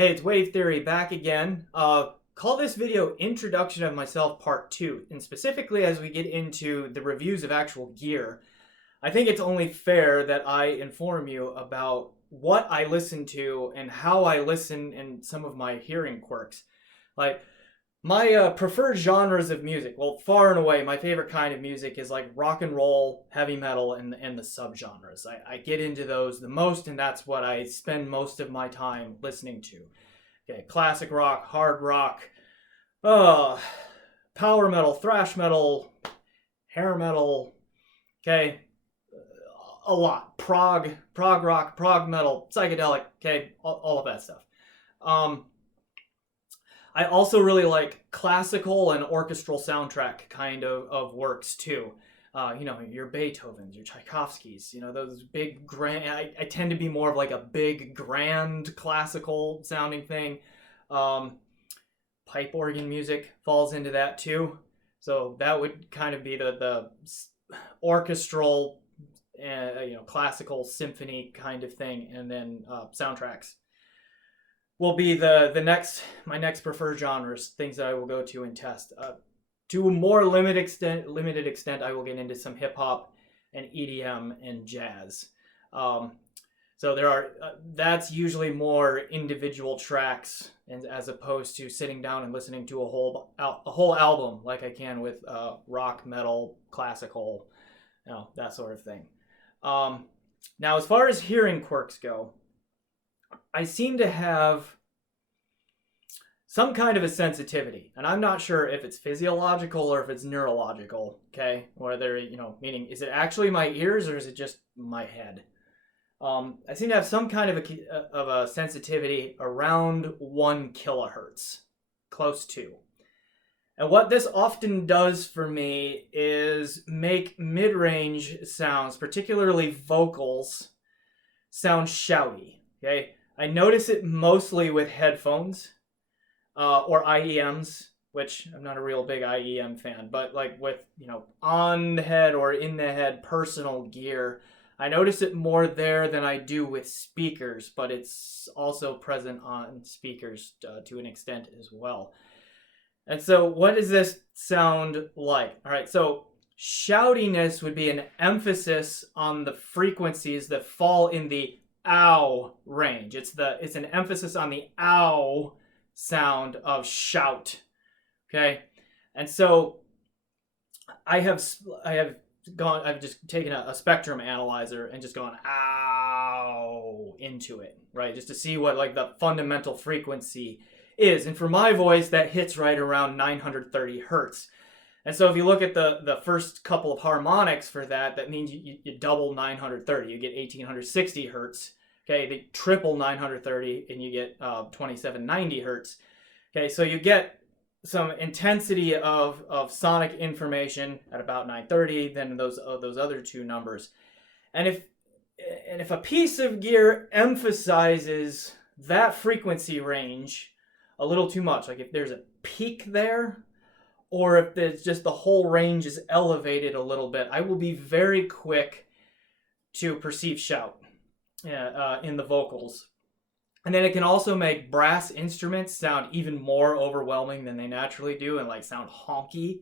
Hey, it's Wave Theory back again. Call this video Introduction of Myself Part 2, and specifically as we get into the reviews of actual gear, I think it's only fair that I inform you about what I listen to and how I listen and some of my hearing quirks. Like, my preferred genres of music, well, far and away, my favorite kind of music is like rock and roll, heavy metal, and the subgenres. I get into those the most, and that's what I spend most of my time listening to. Okay, classic rock, hard rock, power metal, thrash metal, hair metal, okay, a lot. Prog rock, prog metal, psychedelic, okay, all of that stuff. I also really like classical and orchestral soundtrack kind of works too. Your Beethovens, your Tchaikovskys, those big grand. I tend to be more of like a big grand classical sounding thing. Pipe organ music falls into that too. So that would kind of be the orchestral, classical symphony kind of thing, and then soundtracks will be my next preferred genres, things that I will go to and test. To a more limited extent, I will get into some hip hop and EDM and jazz. So that's usually more individual tracks, and as opposed to sitting down and listening to a whole album like I can with rock, metal, classical, that sort of thing. Now, as far as hearing quirks go, I seem to have some kind of a sensitivity, and I'm not sure if it's physiological or if it's neurological, okay? Whether, meaning, is it actually my ears or is it just my head? I seem to have some kind of a sensitivity around 1 kilohertz, close to. And what this often does for me is make mid-range sounds, particularly vocals, sound shouty, okay? I notice it mostly with headphones or IEMs, which I'm not a real big IEM fan, but like with, on the head or in the head personal gear, I notice it more there than I do with speakers, but it's also present on speakers to an extent as well. And so what does this sound like? All right, so shoutiness would be an emphasis on the frequencies that fall in the ow range. It's an emphasis on the ow sound of shout. Okay? And so I've just taken a spectrum analyzer and just gone ow into it, right? Just to see what like the fundamental frequency is. And for my voice, that hits right around 930 hertz. And so if you look at the first couple of harmonics for that, that means you double 930. You get 1860 hertz. Okay, they triple 930 and you get 2790 hertz. Okay, so you get some intensity of sonic information at about 930 than those other two numbers. And if a piece of gear emphasizes that frequency range a little too much, like if there's a peak there, or if it's just the whole range is elevated a little bit, I will be very quick to perceive shout in the vocals. And then it can also make brass instruments sound even more overwhelming than they naturally do and like sound honky.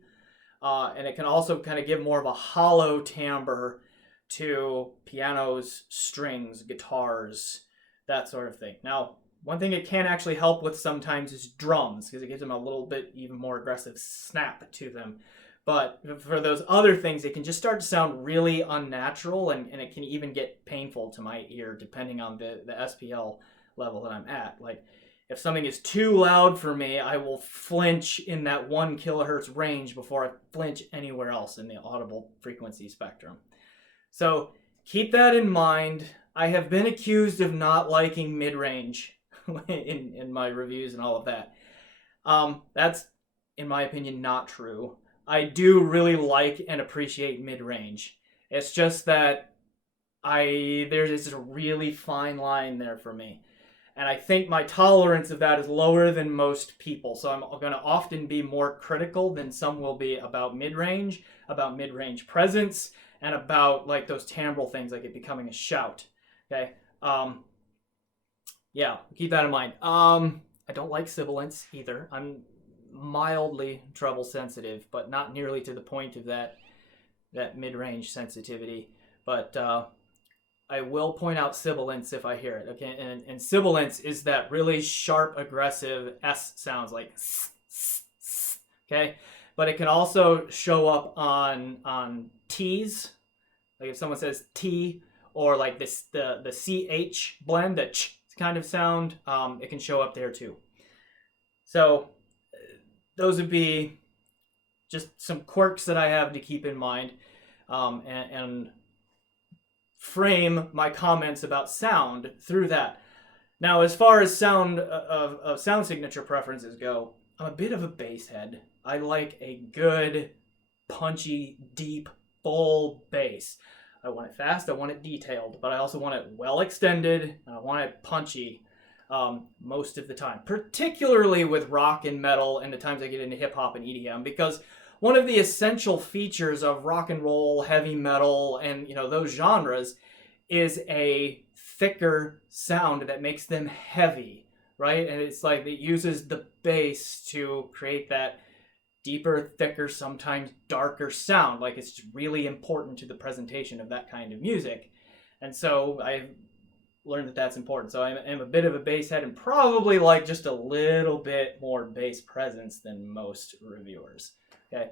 And it can also kind of give more of a hollow timbre to pianos, strings, guitars, that sort of thing. Now, one thing it can actually help with sometimes is drums, because it gives them a little bit even more aggressive snap to them. But for those other things, it can just start to sound really unnatural, and it can even get painful to my ear, depending on the SPL level that I'm at. Like, if something is too loud for me, I will flinch in that 1 kilohertz range before I flinch anywhere else in the audible frequency spectrum. So keep that in mind. I have been accused of not liking mid-range in my reviews and all of that. That's, in my opinion, not true. I do really like and appreciate mid-range. It's just that there's a really fine line there for me. And I think my tolerance of that is lower than most people. So I'm going to often be more critical than some will be about mid-range presence, and about like those timbral things, like it becoming a shout. Okay. Yeah, keep that in mind. I don't like sibilance either. I'm mildly treble sensitive, but not nearly to the point of that mid-range sensitivity. But I will point out sibilance if I hear it. Okay, and sibilance is that really sharp, aggressive S sounds like s, s, s, okay, but it can also show up on T's. Like if someone says T, or like this the CH blend, the ch kind of sound, it can show up there too. So those would be just some quirks that I have to keep in mind, and frame my comments about sound through that. Now, as far as sound of sound signature preferences go, I'm a bit of a bass head. I like a good, punchy, deep, full bass. I want it fast, I want it detailed, but I also want it well extended, and I want it punchy most of the time, particularly with rock and metal and the times I get into hip hop and EDM, because one of the essential features of rock and roll, heavy metal, and those genres is a thicker sound that makes them heavy, right? And it's like it uses the bass to create that deeper, thicker, sometimes darker sound. Like it's really important to the presentation of that kind of music. And so I've learned that that's important. So I'm a bit of a bass head and probably like just a little bit more bass presence than most reviewers. Okay,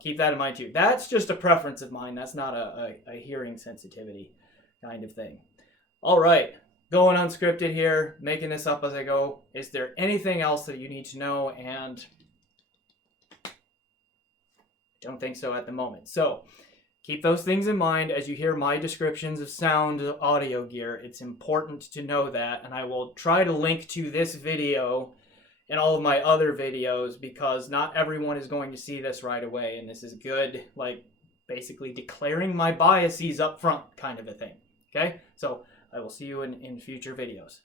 keep that in mind too. That's just a preference of mine. That's not a hearing sensitivity kind of thing. All right, going unscripted here, making this up as I go. Is there anything else that you need to know? And I don't think so at the moment. So keep those things in mind as you hear my descriptions of sound audio gear. It's important to know that, and I will try to link to this video and all of my other videos, because not everyone is going to see this right away, and this is good, like basically declaring my biases up front kind of a thing. Okay, so I will see you in future videos.